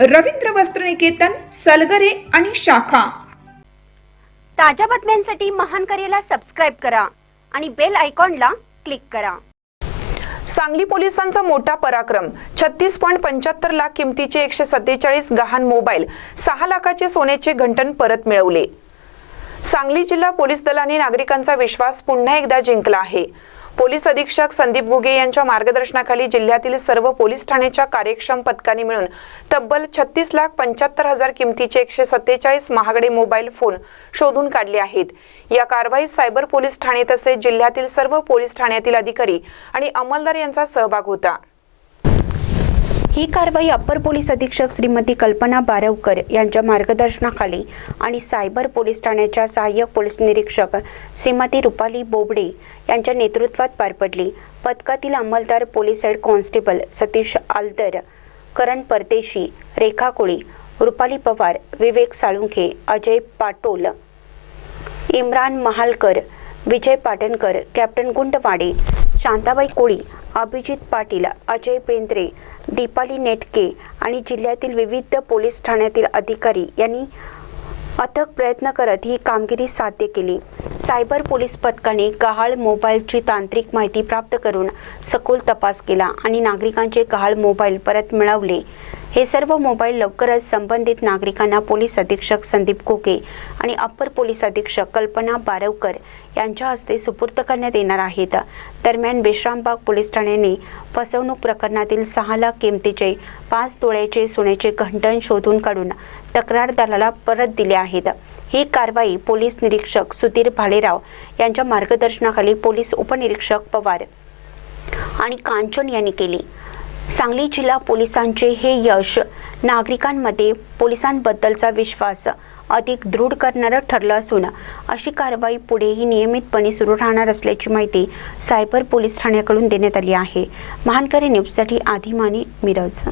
रवींद्र वस्त्रनिकेतन सलगरे आणि शाखा. ताज्या बातम्यांसाठी महान करेला सबस्क्राईब करा आणि बेल आयकॉनला क्लिक करा. सांगली पोलिसांचा मोठा पराक्रम. छत्तीस पॉईंट पंच्याहत्तर लाख किमतीचे एकशे सत्तेचाळीस गहाण मोबाईल सहा लाखाचे सोन्याचे घंटन परत मिळवले. सांगली जिल्हा पोलीस दलाने नागरिकांचा विश्वास पुन्हा एकदा जिंकला आहे. पोलीस अधीक्षक संदीप घुगे यांच्या मार्गदर्शनाखाली जिल्ह्यातील सर्व पोलीस ठाण्याच्या कार्यक्षम पथकाने मिळून तब्बल छत्तीस लाख पंच्याहत्तर हजार किमतीचे एकशे सत्तेचाळीस महागडे मोबाईल फोन शोधून काढले आहेत. या कारवाईत सायबर पोलीस ठाणे तसेच जिल्ह्यातील सर्व पोलीस ठाण्यातील अधिकारी आणि अंमलदार यांचा सहभाग होता. ही कारवाई अप्पर पोलीस अधीक्षक श्रीमती कल्पना बारवकर यांच्या मार्गदर्शनाखाली आणि सायबर पोलीस ठाण्याच्या सहाय्यक पोलीस निरीक्षक श्रीमती रुपाली बोबडे यांच्या नेतृत्वात पार पडली. पथकातील अंमलदार police head constable Satish Aldar Karan Pardeshi Rekha Koli Rupali Pawar Vivek Salunkhe Ajay Patol Imran Mahalkar Vijay Patankar captain Gundwade Shantabai Koli Abhijit Patil Ajay Bendre Deepali Netke आणि जिल्ह्यातील विविध पोलीस ठाण्यातील अधिकारी यांनी अथक प्रयत्न करत ही कामगिरी साध्य केली. सायबर पोलीस पथकाने गहाळ मोबाईलची तांत्रिक माहिती प्राप्त करून सखोल तपास केला आणि नागरिकांचे गहाळ मोबाईल परत मिळवले. हे सर्व मोबाईल लवकरच संबंधित नागरिकांना पोलीस अधीक्षक संदीप कोके आणि अप्पर पोलीस अधीक्षक कल्पना बारवकर यांच्या हस्ते सुपूर्द करण्यात येणार आहेत. दरम्यान विश्रामबाग पोलीस ठाण्याने फसवणूक प्रकरणातील सहा लाख किमतीचे पाच तोळ्याचे सोन्याचे घंटण शोधून काढून तक्रारदाराला परत दिले आहेत. ही कारवाई पोलीस निरीक्षक सुधीर भालेराव यांच्या मार्गदर्शनाखाली पोलीस उपनिरीक्षक पवार आणि कांचन यांनी केली. सांगली जिल्हा पोलिसांचे हे यश नागरिकांमध्ये पोलिसांबद्दलचा विश्वास अधिक दृढ करणारं ठरलं असून अशी कारवाई पुढेही नियमितपणे सुरू राहणार असल्याची माहिती सायबर पोलीस ठाण्याकडून देण्यात आली आहे. महानकरी न्यूजसाठी आदिमानी मिरज.